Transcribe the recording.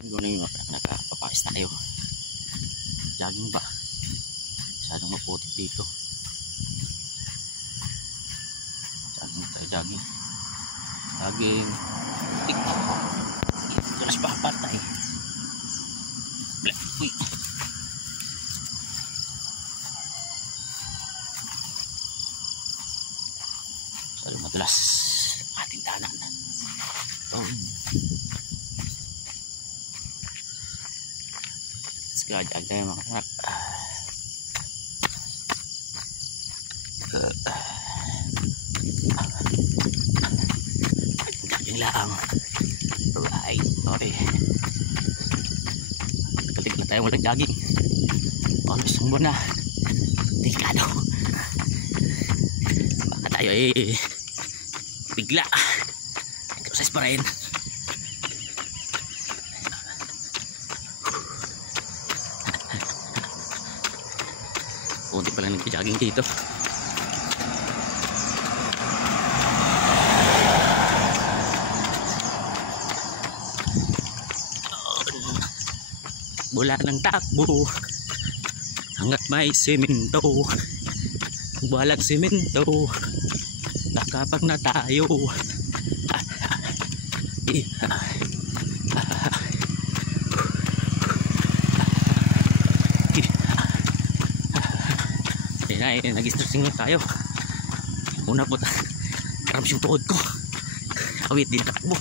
Doon na yung nakapapakis tayo. Jogging ba? Masyadong maputik dito. Jogging tayo, jogging. Jogging. Ito na sa patay. Uy. Masyadong madulas ating danan. Gajag tayo mga kanak. Gajag lang. Right. Okay. Katig na tayo walang jogging. Almost ang buwan na. Delikado. Baka tayo bigla. Exercise pa rin. Kunti pa lang nag-jogging dito. Bula ng takbo hanggat may semento. Balag semento, nakapag na tayo. Nag-stretching na tayo. Una po, karams yung tuhod ko. Awit din takbo.